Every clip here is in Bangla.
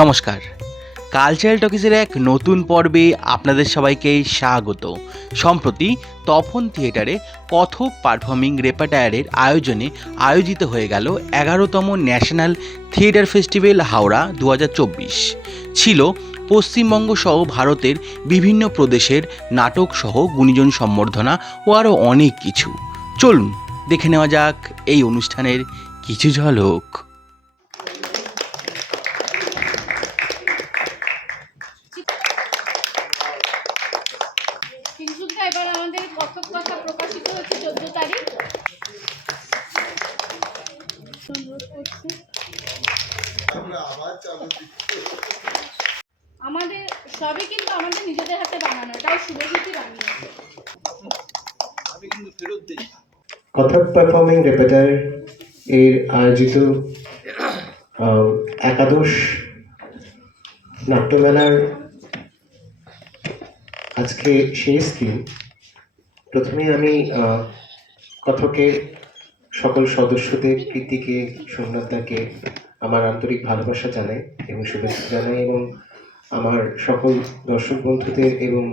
নমস্কার, কালচারাল টকিজের এক নতুন পর্বে আপনাদের সবাইকে স্বাগত। সম্প্রতি তপন থিয়েটারে কথক পারফর্মিং রেপার্টায়ারের আয়োজনে আয়োজিত হয়ে গেল 11তম ন্যাশনাল থিয়েটার ফেস্টিভ্যাল হাওড়া 2024। ছিল পশ্চিমবঙ্গ সহ ভারতের বিভিন্ন প্রদেশের নাটক সহ গুণীজন সম্বর্ধনা ও আরও অনেক কিছু। চলুন দেখে নেওয়া যাক এই অনুষ্ঠানের কিছু ঝলক। এবার আমাদের কথক কথা প্রকাশিত হচ্ছে 14 তারিখ। আমাদের সবই কিন্তু আমাদের নিজেদের হাতে বানানো, এটাও শুভজিৎই বানিয়েছে। কথক পারফর্মিং রেপার্টার এর আয়োজিত একাদশ নাট্যমেলার আজকে শেষ দিন। প্রথমে আমি কথকের সকল সদস্যদের, কৃতিকে, সোমনাথদাকে আমার আন্তরিক ভালোবাসা জানাই এবং শুভেচ্ছা জানাই, এবং আমার সকল দর্শক বন্ধুদের এবং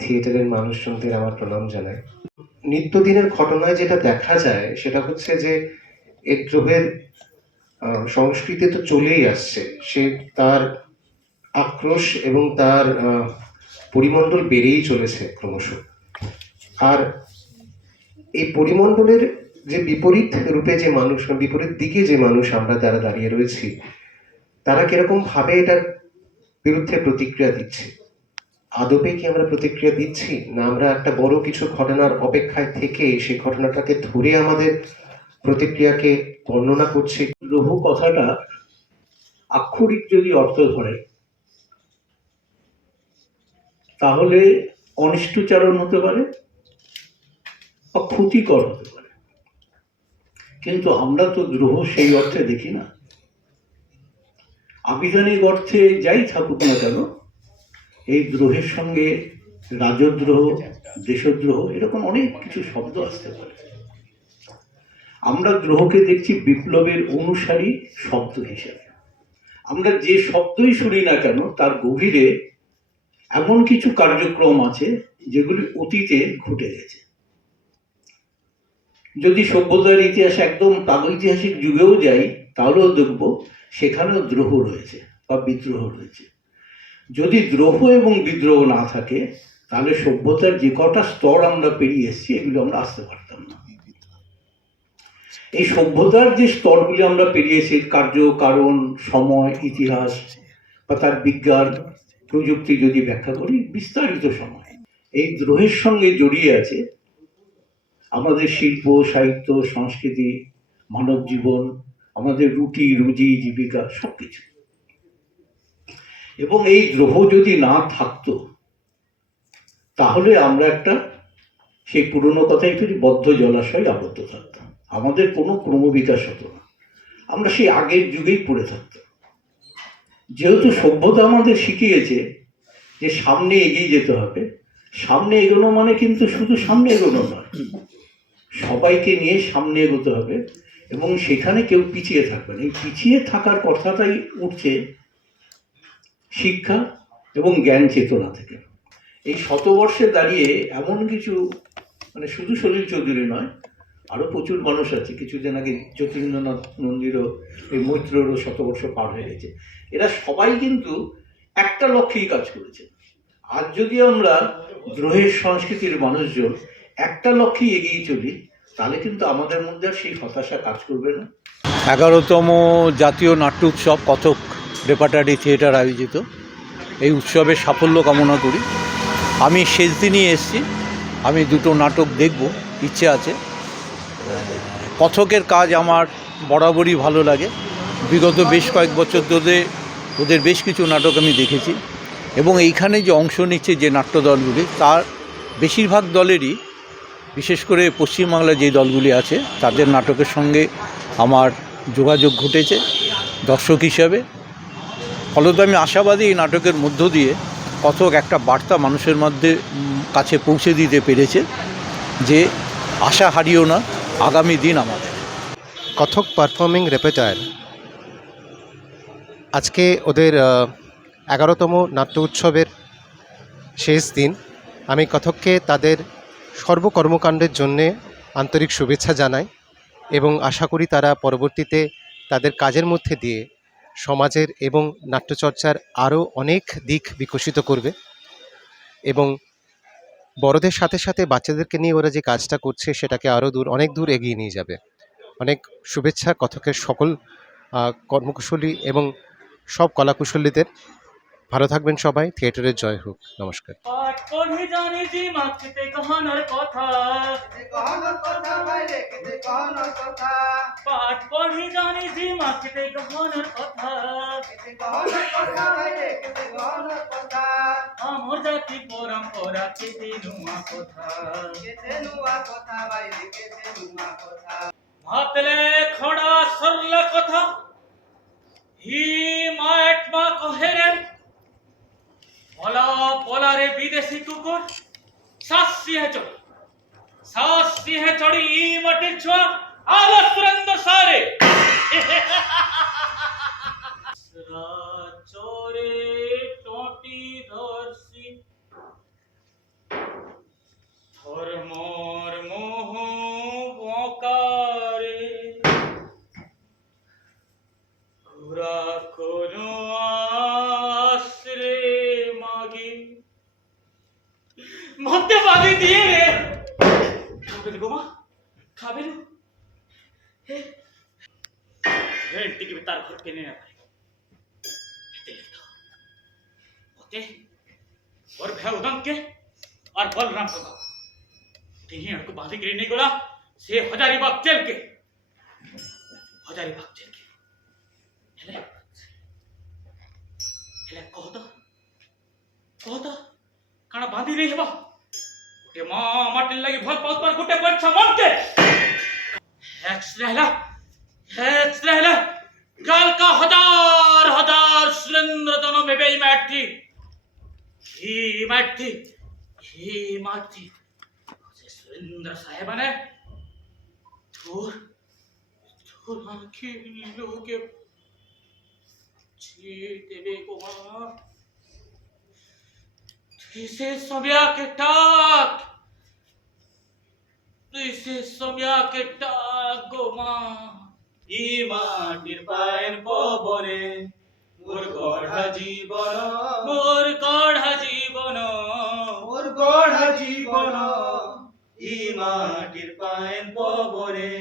থিয়েটারের মানুষজনদের আমার প্রণাম জানাই। নিত্যদিনের ঘটনায় যেটা দেখা যায় সেটা হচ্ছে যে এই গ্রহের সংস্কৃতি তো চলেই আসছে, সে তার আক্রোশ এবং তার পরিমণ্ডল বেড়েই চলেছে ক্রমশ। আর এই পরিমণ্ডলের যে বিপরীত রূপে যে মানুষ, বিপরীত দিকে যে মানুষ আমরা যারা দাঁড়িয়ে রয়েছি, তারা কিরকম ভাবে এটার বিরুদ্ধে প্রতিক্রিয়া দিচ্ছে। আদপে কি আমরা প্রতিক্রিয়া দিচ্ছি, না আমরা একটা বড় কিছু ঘটনার অপেক্ষায় থেকে সেই ঘটনাটাকে ধরে আমাদের প্রতিক্রিয়াকে বর্ণনা করছি। গ্রহ কথাটা আক্ষরিক যদি অর্থ ধরে তাহলে অনিষ্টচারণ হতে পারে বা ক্ষতিকর হতে পারে, কিন্তু আমরা তো গ্রহ সেই অর্থে দেখি না। আবিধানিক অর্থে যাই থাকুক না কেন, এই গ্রহের সঙ্গে রাজদ্রোহ, দেশদ্রোহ, এরকম অনেক কিছু শব্দ আসতে পারে। আমরা গ্রহকে দেখছি বিপ্লবের অনুসারী শব্দ হিসেবে। আমরা যে শব্দই শুনি না কেন তার গভীরে এমন কিছু কার্যক্রম আছে যেগুলি অতীতে ঘটে গেছে। যদি সভ্যতার ইতিহাসে একদম প্রাগৈতিহাসিক যুগেও যাই, তাহলেও দেখব সেখানেও দ্রোহ রয়েছে বা বিদ্রোহ রয়েছে। যদি দ্রোহ এবং বিদ্রোহ না থাকে তাহলে সভ্যতার যে কটা স্তর আমরা পেরিয়ে এসেছি এগুলো আমরা আসতে পারতাম না। এই সভ্যতার যে স্তরগুলি আমরা পেরিয়েছি, কার্য, কারণ, সময়, ইতিহাস বা তার বিজ্ঞান, প্রযুক্তি যদি ব্যাখ্যা করি, বিস্তারিত সময় এই দ্রোহের সঙ্গে জড়িয়ে আছে আমাদের শিল্প, সাহিত্য, সংস্কৃতি, মানব জীবন, আমাদের রুটি রুজি, জীবিকা, সবকিছু। এবং এই দ্রোহ যদি না থাকতো তাহলে আমরা একটা, সেই পুরনো কথাই ফিরি, বদ্ধ জলাশয়ে আবদ্ধ থাকতাম। আমাদের কোনো ক্রমবিকাশ হতো না, আমরা সেই আগের যুগেই পড়ে থাকতাম। যেহেতু সভ্যতা আমাদের শিখিয়েছে যে সামনে এগিয়ে যেতে হবে, সামনে এগোনো মানে কিন্তু শুধু সামনে এগোনো নয়, সবাইকে নিয়ে সামনে এগোতে হবে এবং সেখানে কেউ পিছিয়ে থাকবে না। এই পিছিয়ে থাকার কথাটাই উঠছে শিক্ষা এবং জ্ঞান চেতনা থেকে। এই শতবর্ষে দাঁড়িয়ে এমন কিছু, মানে শুধু সলিল চৌধুরী নয়, আরও প্রচুর মানুষ আছে। কিছুদিন আগে জ্যোতিরিন্দ্রনাথ নন্দীরও, এই মৈত্ররও শতবর্ষ পার হয়ে গেছে। এরা সবাই কিন্তু একটা লক্ষ্যেই কাজ করেছে। আজ যদি আমরা দ্রোহের সংস্কৃতির মানুষজন একটা লক্ষ্যেই এগিয়ে চলি, তাহলে কিন্তু আমাদের মধ্যে আর সেই হতাশা কাজ করবে না। 11তম জাতীয় নাট্য উৎসব কথক রেপার্টারি থিয়েটার আয়োজিত এই উৎসবের সাফল্য কামনা করি। আমি শেষ দিনই এসেছি, আমি দুটো নাটক দেখব, ইচ্ছে আছে। কথকের কাজ আমার বরাবরই ভালো লাগে। বিগত বেশ কয়েক বছর ধরে ওদের বেশ কিছু নাটক আমি দেখেছি, এবং এইখানে যে অংশ নিচ্ছে যে নাট্য দলগুলি, তার বেশিরভাগ দলেরই, বিশেষ করে পশ্চিমবাংলার যে দলগুলি আছে, তাদের নাটকের সঙ্গে আমার যোগাযোগ ঘটেছে দর্শক হিসাবে। ফলত আমি আশাবাদী এই নাটকের মধ্য দিয়ে কথক একটা বার্তা মানুষের মধ্যে কাছে পৌঁছে দিতে পেরেছে যে আশা হারিও না, আগামী দিন আমাদের। কথক পারফর্মিং রেপার্টার আজকে ওদের 11তম নাট্য উৎসবের শেষ দিন। আমি কথককে তাদের সর্বকর্মকাণ্ডের জন্যে আন্তরিক শুভেচ্ছা জানাই এবং আশা করি তারা পরবর্তীতে তাদের কাজের মধ্যে দিয়ে সমাজের এবং নাট্যচর্চার আরও অনেক দিক বিকশিত করবে এবং বড়দের সাথে সাথে বাচ্চাদেরকে নিয়ে ওরা যে কাজটা করছে সেটাকে আরও অনেক দূর এগিয়ে নিয়ে যাবে। অনেক শুভেচ্ছা কথকের সকল কর্মকুশলী এবং সব কলাকুশলীদের। ভালো থাকবেন সবাই। থিয়েটারের জয় হোক। নমস্কার। পাঠ পড়ে জানি যে মাখিতে কহানোর কথা, পাঠ পড়ে জানি যে মাখিতে কহানোর কথা, আমার জাতি পরম্পরা কেতে নুয়া কথা, ভাতলে খড়া সরলা কথা, হি মাট মা কহেরে বলা বলারে বিদেশি কুকুর, শ্বাস সিংহে চড়ি ই মাটির ছোঁয়া আলো সুরেন্দ্র সারে চোরে টটি ধরসি ধর্মর মোহ বকারে ঘুরা কোনো আশ্রে মাগি মধ্যে বাঁধি দিয়ে রে খাবে গোমা খাবে ঘেন্টিকে তার ঘর কেনে না ওতে और भय उदंग के और बलराम को तीन को बांधी गिरी नहीं गोला से हजारीबाग जेल के हेले हेले कहो तो काना बांधी रही हेबा ओटे मां माटिन लगी भल पाउत पर गुटे पर छमन के हेक्स रहला काल का हजार सुरेंद्र दोनों में बेई मैठी ही माटी सुरेंद्र साहेब ने थोर आंखें नीलों के देवे को इसे सोम्या के टाक गो मां ই মাটির পায়ের পবনে মোর গড়া জীবন ই মাটির পায়ের পবনে।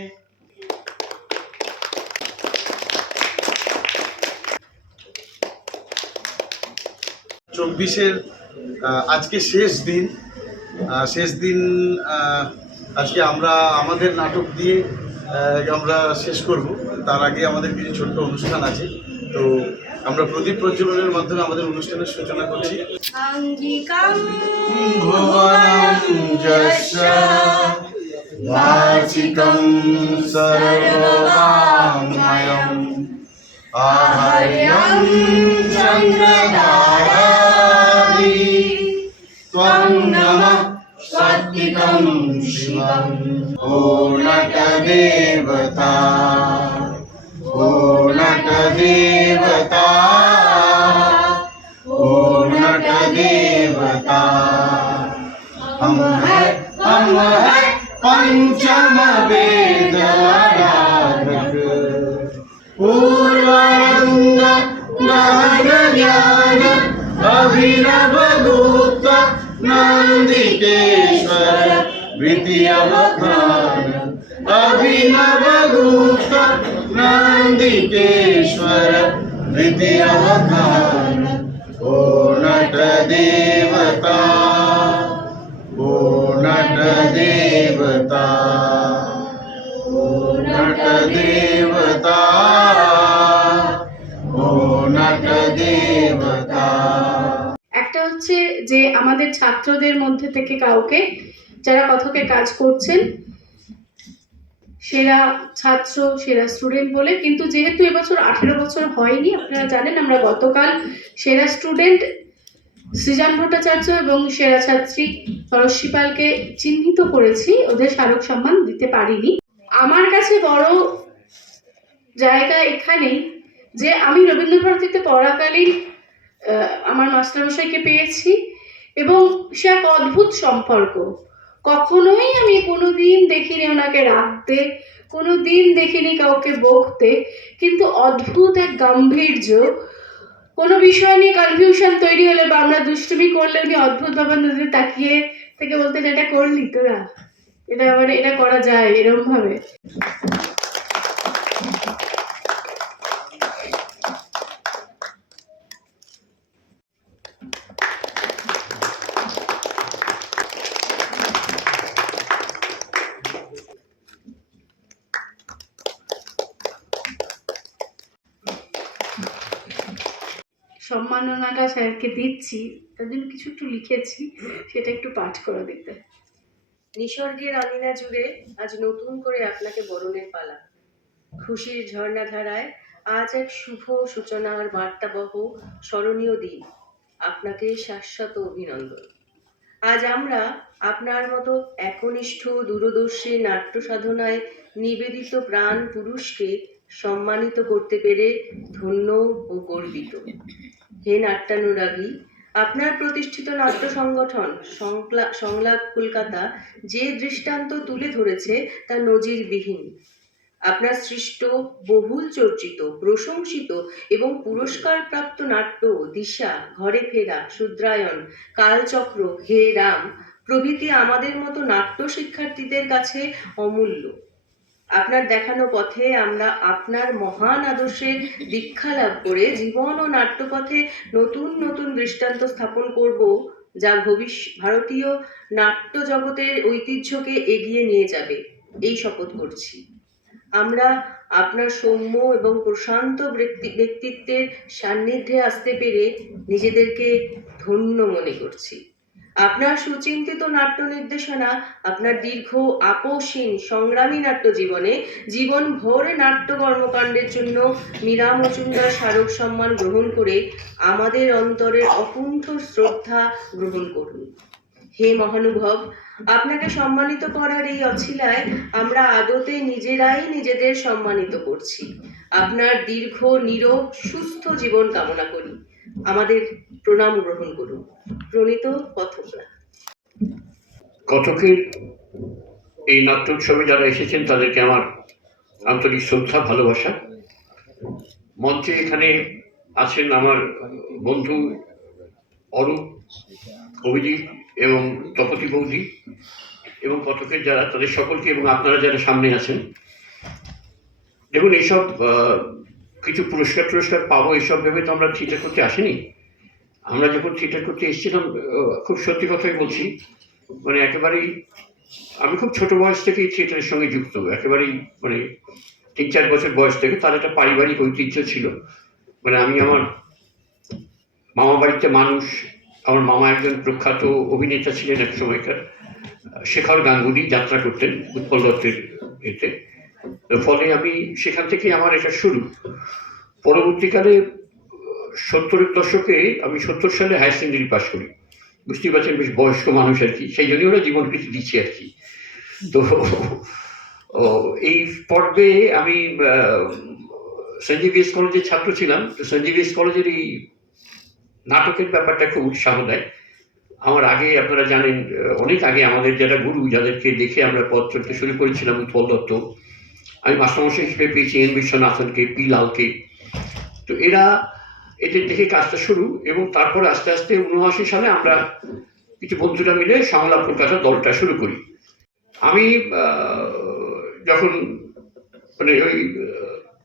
24-এর আজকে শেষ দিন আজকে আমরা আমাদের নাটক দিয়ে আমরা শেষ করব। তার আগে আমাদের কিছু ছোট্ট অনুষ্ঠান আছে, তো আমরা প্রদীপ প্রজ্বলনের মাধ্যমে আমাদের অনুষ্ঠানের সূচনা করছি। सत्तिकं शिवं ओ नटदेवता हम है पंचम वेद आराधक पूर्वानंद ज्ञान ज्ञान अभिनव गुप्त नंदिकेश्वर द्वितीय अवतार अभिनव गुप्त नंदिकेश्वर द्वितीय अवतार ओ नट देवता ओ नट देवता ओ नट देवता ओ नट देवता। একটা হচ্ছে যে আমাদের ছাত্রদের মধ্যে থেকে কাউকে যারা কথকে কাজ করছেন সেরা ছাত্র সেরা স্টুডেন্ট বলে, কিন্তু যেহেতু এবছর 18 বছর হয়নি, আপনারা জানেন আমরা গতকাল সেরা স্টুডেন্ট সৃজন ভট্টাচার্য এবং সেরা ছাত্রী সরস্বী পালকে চিহ্নিত করেছি, ওদের স্মারক সম্মান দিতে পারিনি। আমার কাছে বড় জায়গা এখানেই যে আমি রবীন্দ্রভারতীতে পড়াকালীন আমার মাস্টারমশাইকে পেয়েছি, এবং সে এক অদ্ভুত সম্পর্ক। কখনোই আমি কোনোদিন দেখিনি ওনাকে রাখতে, কোনোদিন দেখিনি কাউকে বকতে, কিন্তু অদ্ভুত এক গাম্ভীর্য। কোনো বিষয় নিয়ে কনফিউশন তৈরি হলে বা আমরা দুষ্টুমি করলে উনি অদ্ভুতভাবে নদীতে তাকিয়ে থেকে বলতেন, এটা করলি তোরা, এটা মানে এটা করা যায় এরকম ভাবে। সম্মাননাটা স্যারকে দিচ্ছি, তার জন্য কিছু একটু লিখেছি, সেটা একটু পাঠ করে দিতে। নিসর্গের আঙিনা জুড়ে আজ নতুন করে আপনাকে বরণের পালা। খুশির ঝর্ণাধারায় আজ এক শুভ সূচনার বার্তাবহ স্মরণীয় দিন। আপনাকে শাশ্বত অভিনন্দন। আজ আমরা আপনার মতো একনিষ্ঠ দূরদর্শী নাট্য সাধনায় নিবেদিত প্রাণ পুরুষকে সম্মানিত করতে পেরে ধন্য ও গর্বিত। হে নাট্যানুরাগী, আপনার প্রতিষ্ঠিত নাট্য সংগঠন সংলাপ কলকাতা যে দৃষ্টান্ত তুলে ধরেছে তা নজিরবিহীন। আপনার সৃষ্ট বহুল চর্চিত, প্রশংসিত এবং পুরস্কারপ্রাপ্ত নাট্য দিশা, ঘরে ফেরা, শুদ্রায়ন, কালচক্র, হে রাম প্রভৃতি আমাদের মতো নাট্য শিক্ষার্থীদের কাছে অমূল্য। আপনার দেখানো পথে আমরা আপনার মহান আদর্শের দীক্ষা লাভ করে জীবন ও নাট্যপথে নতুন নতুন দৃষ্টান্ত স্থাপন করব, যা ভারতীয় নাট্য জগতের ঐতিহ্যকে এগিয়ে নিয়ে যাবে, এই শপথ করছি। আমরা আপনার সৌম্য এবং প্রশান্ত ব্যক্তিত্বের সান্নিধ্যে আসতে পেরে নিজেদেরকে ধন্য মনে করছি। আপনার সুচিন্তিত নাট্য নির্দেশনা, আপনার দীর্ঘ আপোষহীন সংগ্রামী নাট্য জীবনে জীবনভর নাট্য কর্মকাণ্ডের জন্য মীরা মজুমদার স্মারক সম্মান গ্রহণ করে আমাদের অন্তরের অকুণ্ঠ শ্রদ্ধা গ্রহণ করুন। হে মহানুভব, আপনাকে সম্মানিত করার এই অছিলায় আমরা আদতে নিজেরাই নিজেদের সম্মানিত করছি। আপনার দীর্ঘ নীরব সুস্থ জীবন কামনা করি। আমাদের প্রণাম গ্রহণ করুন। প্রণীত কথকরা। কটকের এই নাট্য উৎসবে যারা এসেছেন তাদেরকে আমার আন্তরিক শ্রদ্ধা, ভালোবাসা। মঞ্চে এখানে আছেন আমার বন্ধু অরূপ, অভিজিৎ এবং তপতি বৌদি এবং কটকের যারা, তাদের সকলকে, এবং আপনারা যারা সামনে আছেন। দেখুন, এইসব কিছু পুরস্কার পাবো এইসব ভেবে তো আমরা থিয়েটার করতে আসিনি। আমরা যখন থিয়েটার করতে এসেছিলাম, খুব সত্যি কথাই বলছি, মানে একেবারেই আমি খুব ছোট বয়স থেকেই থিয়েটারের সঙ্গে যুক্ত, একেবারেই মানে 3-4 বছর বয়স থেকে। তার একটা পারিবারিক ঐতিহ্য ছিল। মানে আমি আমার মামা বাড়িতে মানুষ, আমার মামা একজন প্রখ্যাত অভিনেতা ছিলেন এক সময়কার, শেখর গাঙ্গুলি, যাত্রা করতেন উৎপল দত্তের এতে। ফলে আমি সেখান থেকেই আমার এটা শুরু। পরবর্তীকালে 70-এর দশকে আমি 70 সালে হায়ার সেকেন্ডারি পাস করি। বুঝতেই পারছেন, বেশ বয়স্ক মানুষ আর কি, সেই জন্যই ওরা জীবন কিছু দিচ্ছে আর কি। তো এই পর্বে আমি সেন্ট জেভিয়ার্স কলেজের ছাত্র ছিলাম। তো সেন্ট জেভিয়ার্স কলেজের এই নাটকের ব্যাপারটা খুব উৎসাহ দেয়। আমার আগে, আপনারা জানেন, অনেক আগে আমাদের যারা গুরু, যাদেরকে দেখে আমরা পথ চলতে শুরু করেছিলাম, উৎপল দত্ত, আমি মাস্টারমশাই হিসেবে পেয়েছি এন বিশ্বনাথনকে, পি লালকে। তো এদের দেখে কাজটা শুরু, এবং তারপর আস্তে আস্তে 79 সালে আমরা কিছু বন্ধুরা মিলে সংলাপ কলকাতা দলটা শুরু করি। আমি যখন মানে ওই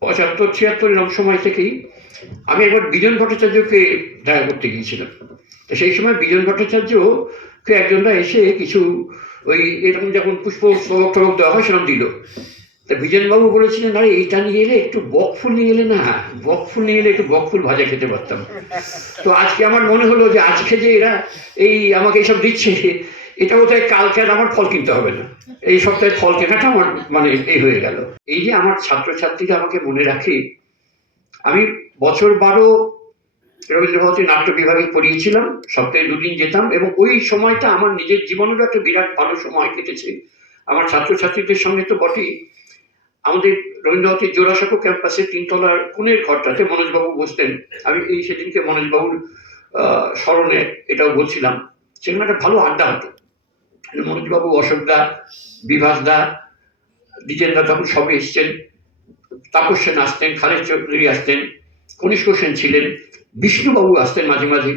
75-76 এরকম সময় থেকেই আমি একবার বিজন ভট্টাচার্যকে দেখা করতে গিয়েছিলাম। তো সেই সময় বিজন ভট্টাচার্যকে একজনরা এসে কিছু ওই এরকম যখন পুষ্প স্তবক দেওয়া হয় সেরকম দিল। তা বিজনবাবু বলেছিলেন, আরে এইটা নিয়ে এলে একটু বকফুল নিয়ে এলে না, বকফুল নিয়ে এলে একটু বকফুল ভাজা খেতে পারতাম। তো আজকে আমার মনে হলো যে আজকে যে এরা এই আমাকে এইসব দিচ্ছে, এটা বোধহয় কালকে আর আমার ফল কিনতে হবে না, এই সপ্তাহে ফল কেনাটা আমার মানে এই হয়ে গেল। এই যে আমার ছাত্রছাত্রীরা আমাকে মনে রাখে। আমি বছর 12 রবীন্দ্রভারতী নাট্য বিভাগে পড়িয়েছিলাম, সপ্তাহে 2 দিন যেতাম, এবং ওই সময়টা আমার নিজের জীবনেরও একটা বিরাট ভালো সময় কেটেছে। আমার ছাত্রছাত্রীদের সঙ্গে তো বটেই, আমাদের রবীন্দ্রনাথের জোড়াসাঁকো ক্যাম্পাসের 3 তলার কোণের ঘরটাতে মনোজবাবু বসতেন। আমি এই সেদিনকে মনোজবাবুর স্মরণে এটাও বলছিলাম, সেখানে একটা ভালো আড্ডা হতো। মনোজবাবু, অশোকদা, বিভাসদা, দ্বিজেনদা তখন সবে এসছেন, তাপস সেন আসতেন, খালেদ চৌধুরী আসতেন, কনিষ্ক সেন ছিলেন, বিষ্ণুবাবু আসতেন মাঝে মাঝে।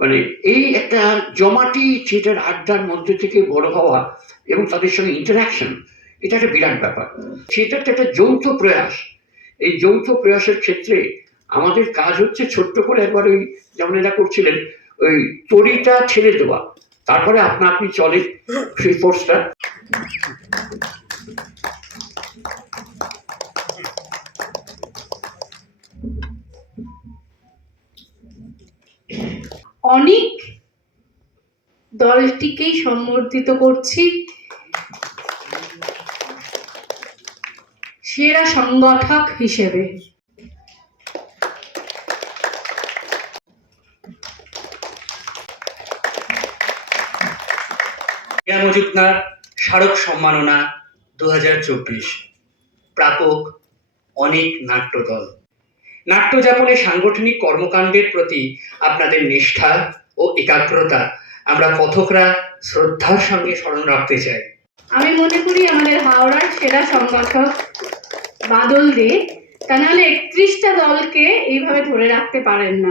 মানে এই একটা জমাটি থিয়েটার আড্ডার মধ্যে থেকে বড় হওয়া এবং তাদের সঙ্গে ইন্টারাকশন, এটা একটা বিরাট ব্যাপার। থিয়েটারটা একটা যৌথ প্রয়াস। এই যৌথ প্রয়াসের ক্ষেত্রে আমাদের কাজ হচ্ছে ছোট্ট করে একবার ওই যেমন এরা করছিলেন, ওই তড়িটা ছেড়ে দেওয়া, তারপরে আপনা আপনি চলে সেই ফোর্সটা। অনেক দলটিকেই সম্বর্ধিত করছি সেরা সংগঠক হিসেবে। কেয়া মজুমদার স্মারক সম্মাননা 2024, প্রাপক অনেক নাট্যদল। নাট্যযাপনে সাংগঠনিক কর্মকাণ্ডের প্রতি আপনাদের নিষ্ঠা ও একাগ্রতা আমরা কথকরা শ্রদ্ধার সঙ্গে স্মরণ রাখতে চাই। আমি মনে করি আমাদের হাওড়ার সেরা সংগঠক বাদল দে, তা নাহলে 31টা দলকে এইভাবে ধরে রাখতে পারেন না।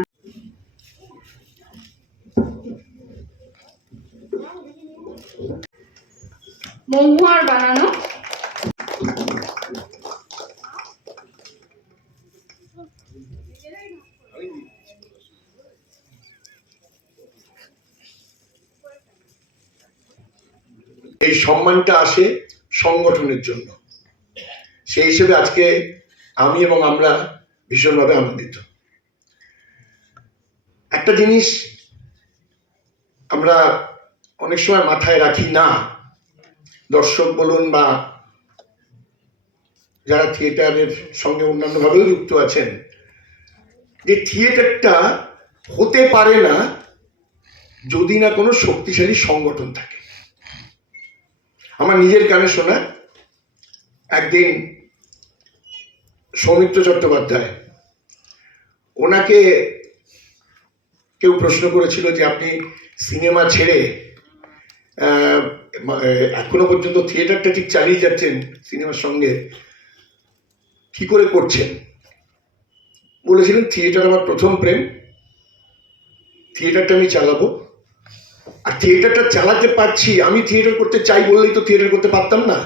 মহুয়ার বানানো এই সম্মানটা আসে সংগঠনের জন্য। সেই হিসেবে আজকে আমি এবং আমরা ভীষণভাবে আনন্দিত। একটা জিনিস আমরা অনেক সময় মাথায় রাখি না, দর্শক বলুন বা যারা থিয়েটারের সঙ্গে অন্যান্যভাবেও যুক্ত আছেন, যে থিয়েটারটা হতে পারে না যদি না কোনো শক্তিশালী সংগঠন থাকে। আমার নিজের কানে শোনা, একদিন সৌমিত্র চট্টোপাধ্যায়, ওনাকে কেউ প্রশ্ন করেছিল যে আপনি সিনেমা ছেড়ে এখনো পর্যন্ত থিয়েটারটা ঠিক চালিয়ে যাচ্ছেন সিনেমার সঙ্গে, কি করে করছেন? বলেছিলেন, থিয়েটার আমার প্রথম প্রেম, থিয়েটারটা আমি চালাবো, আর থিয়েটারটা চালাতে পারছি। আমি থিয়েটার করতে চাই বললেই তো থিয়েটার করতে পারতাম না।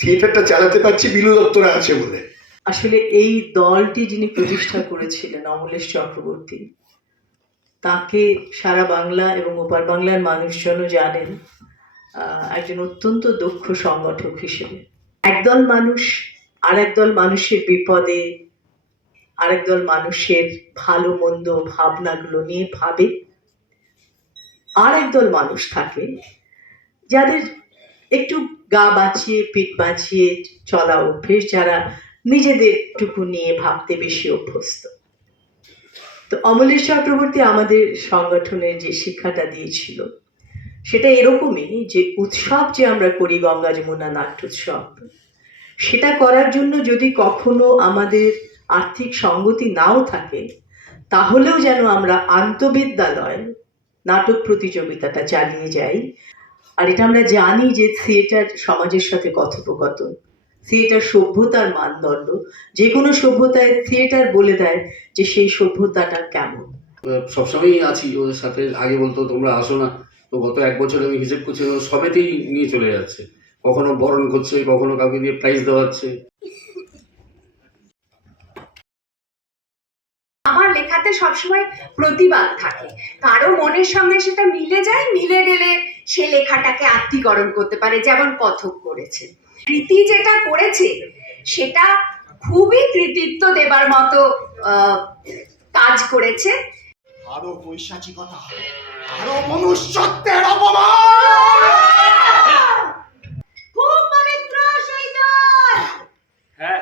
থিয়েটারটা চালাতে পারছি বিলু দত্তরা আছে বলে। আসলে এই দলটি যিনি প্রতিষ্ঠা করেছিলেন, অমলেশ চক্রবর্তী, তাকে সারা বাংলা এবং ওপার বাংলার মানুষজনও জানেন একজন অত্যন্ত দক্ষ সংগঠক হিসেবে। একদল মানুষ আর একদল মানুষের বিপদে, আরেক দল মানুষের ভালো মন্দ ভাবনাগুলো নিয়ে ভাবে। আর একদল মানুষ থাকে যাদের একটু গা বাঁচিয়ে পিঠ বাঁচিয়ে চলা অভ্যেস, যারা নিজেদের টুকু নিয়ে ভাবতে বেশি অভ্যস্ত। তো অমলেশ চক্রবর্তী আমাদের সংগঠনের যে শিক্ষাটা দিয়েছিল সেটা এরকমই, যে উৎসব যে আমরা করি, গঙ্গা যমুনা নাট্যোৎসব, সেটা করার জন্য যদি কখনো আমাদের আর্থিক সঙ্গতি নাও থাকে, তাহলেও যেন আমরা আন্তঃবিদ্যালয় নাটক প্রতিযোগিতাটা চালিয়ে যাই। আর এটা আমরা জানি যে থিয়েটার সমাজের সাথে কথোপকথন, থিয়েটার সভ্যতার মানদণ্ড। যে কোনো সভ্যতায় থিয়েটার বলে দেয় যে সেই সভ্যতাটা কেমন। সবসময়ই আছি ওদের সাথে। আগে বলতো তোমরা আসো না, তো গত 1 বছর আমি হিসেব করছি সবেতেই নিয়ে চলে যাচ্ছে। কখনো বরণ করছে, কখনো কাউকে দিয়ে প্রাইজ দেওয়াচ্ছে। আমার লেখাতে সবসময় প্রতিবাদ থাকে, কারো মনের সঙ্গে সেটা মিলে যায়, মিলে গেলে সে লেখাটাকে আত্মীকরণ করতে পারে, যেমন কথক করেছে। প্রীতি যেটা করেছে সেটা খুবই কৃতিত্ব দেবার মতো কাজ করেছে। আরো পৈশাচিকতা, আরো মনুষ্যত্বের অপমান। খুব পবিত্র সেই জল। হ্যাঁ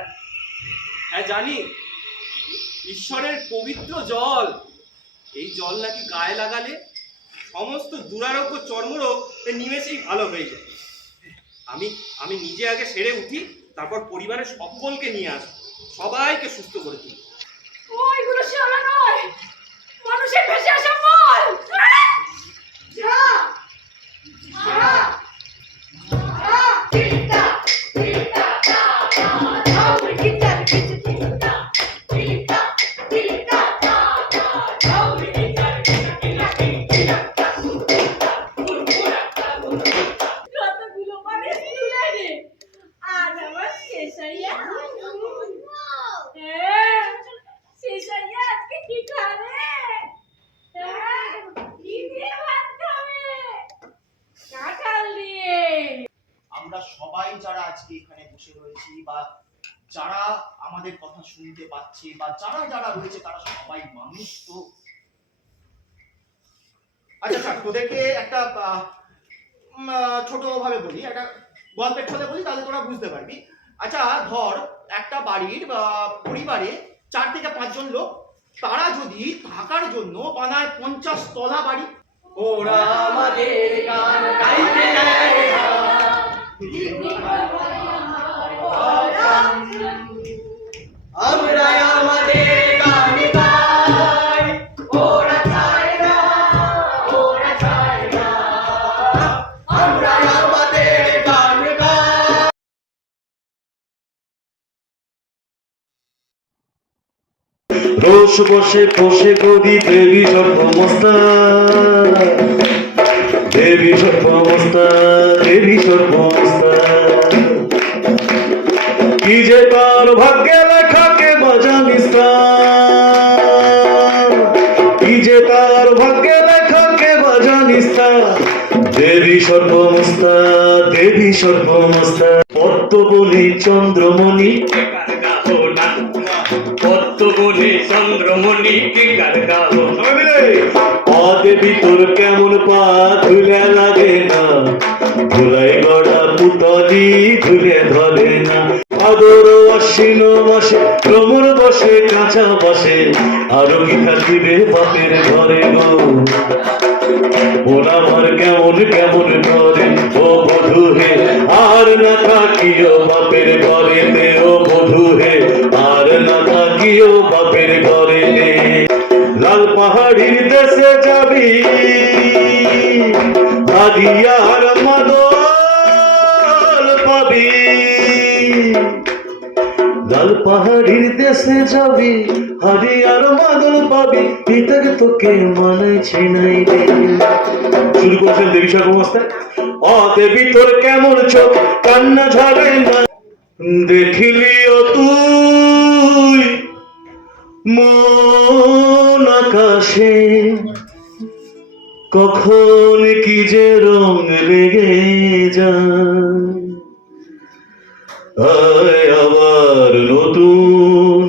হ্যাঁ জানি, ঈশ্বরের পবিত্র জল। এই জল নাকি গায়ে লাগালে সমস্ত দুরারোগ্য চর্মরোগ নিমেষেই ভালো হয়ে যায়। আমি নিজে আগে সেরে উঠি, তারপর পরিবারের সকলকে নিয়ে আসবো, সবাইকে সুস্থ করে তুলবো। ওইগুলো শালা নয়, মানুষের ভেসে আসা মল। যা যা আমরা সবাই যারা আজকে এখানে বসে রয়েছি বা যারা আমাদের কথা শুনতে পাচ্ছে বা যারা যারা রয়েছে তারা সবাই মানুষ। তো আচ্ছা তোদেরকে একটা ছোট ভাবে বলি, একটা গল্পের ছলে বলি, তাহলে তোরা বুঝতে পারবি। আচ্ছা ধর একটা বাড়ির পরিবারে 4 থেকে 5 জন লোক, তারা যদি থাকার জন্য বানায় 50 তলা বাড়ি। ওরা আমাদের গান গাইতে দেয় না, আমরা আমাদের গান গাই, ওরা চায় না, ওরা চায় না, আমরা আমাদের গান গাই। রোষ বসে বসে করি দেবী সর্বমস্তা, দেবী সর্বমস্তা, দেবী সর্বমস্তা। কি যে তার ভাগ্যে লেখাকে বাজানিস্তা, কি যে তার ভাগ্যে লেখাকে বাজানিস্তা। দেবী সর্বমস্তা, দেবী সর্বমস্তা। পদ্মবনে চন্দ্রমণি পদ্মবনে চন্দ্রমণিকে গান গাও। দেবী তোর কেমন পা ধুলে লাগে না, ধুলাই গড়া পুতলি ধুলে ধরে না। আদর আশ্বিন মাসে ভ্রমণ বসে কাঁচা বসে, আরো কি থাকিবে বাপের ঘরে গো। ওরা আমার কেমন কেমন করে ও বধূ হে, আর না থাকিও বাপের ঘরে তে ও বধূ হে, আর না থাকিও বাপের ঘরে তে। লাল পাহাড়ির দেশে যাবি হাদিয়ার মাদল পাবি, লাল পাহাড়ির দেশে যাবি হাদিয়ার মাদল পাবি। ভিতর তোকে মানাইছে নাই রে। শুরু করেছেন দেবী সর্বমস্তা। ও দেবী তোর কেমন চোখ কান্না ঝরে না, দেখিলিও তুই মন আকাশে কখন কি যে রং লেগে যায়। আয় আবার নতুন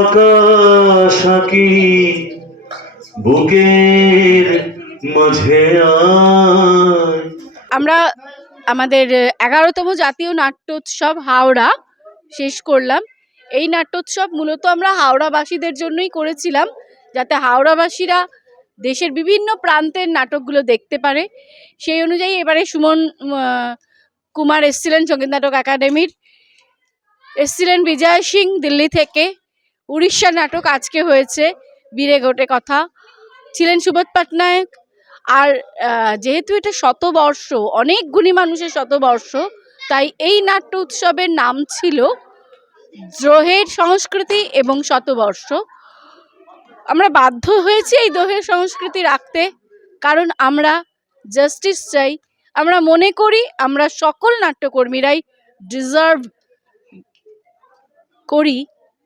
আকাশ আঁকি বুকের মাঝে আয়। আমরা আমাদের 11তম জাতীয় নাট্যোৎসব হাওড়া শেষ করলাম। এই নাট্যোৎসব মূলত আমরা হাওড়াবাসীদের জন্যই করেছিলাম, যাতে হাওড়াবাসীরা দেশের বিভিন্ন প্রান্তের নাটকগুলো দেখতে পারে। সেই অনুযায়ী এবারে সুমন কুমার এসছিলেন সঙ্গীত নাটক একাডেমির, এসছিলেন বিজয় সিং দিল্লি থেকে, উড়িষ্যা নাটক আজকে হয়েছে বীরে ঘটে কথা, ছিলেন সুবোধ পটনায়ক। আর যেহেতু এটা শতবর্ষ, অনেক গুণী মানুষের শতবর্ষ, তাই এই নাট্য উৎসবের নাম ছিল দ্রোহের সংস্কৃতি এবং শতবর্ষ। আমরা বাধ্য হয়েছি এই দ্রোহের সংস্কৃতি রাখতে, কারণ আমরা জাস্টিস চাই। আমরা মনে করি আমরা সকল নাট্যকর্মীরাই ডিজার্ভ করি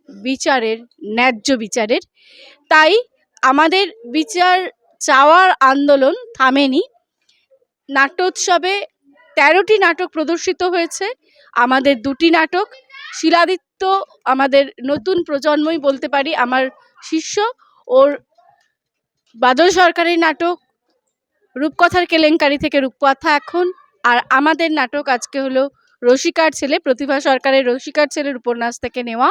বিচারের, ন্যায্য বিচারের। তাই আমাদের বিচার চাওয়ার আন্দোলন থামেনি। নাট্যোৎসবে 13টি নাটক প্রদর্শিত হয়েছে। আমাদের 2টি নাটক, শিলাদিত্য আমাদের নতুন প্রজন্মই বলতে পারি, আমার শিষ্য, ওর বাদল সরকারের নাটক রূপকথার কেলেঙ্কারি থেকে রূপকথা এখন। আর আমাদের নাটক আজকে হলো রসিকার ছেলে, প্রতিভা সরকারের রসিকার ছেলের উপন্যাস থেকে নেওয়া।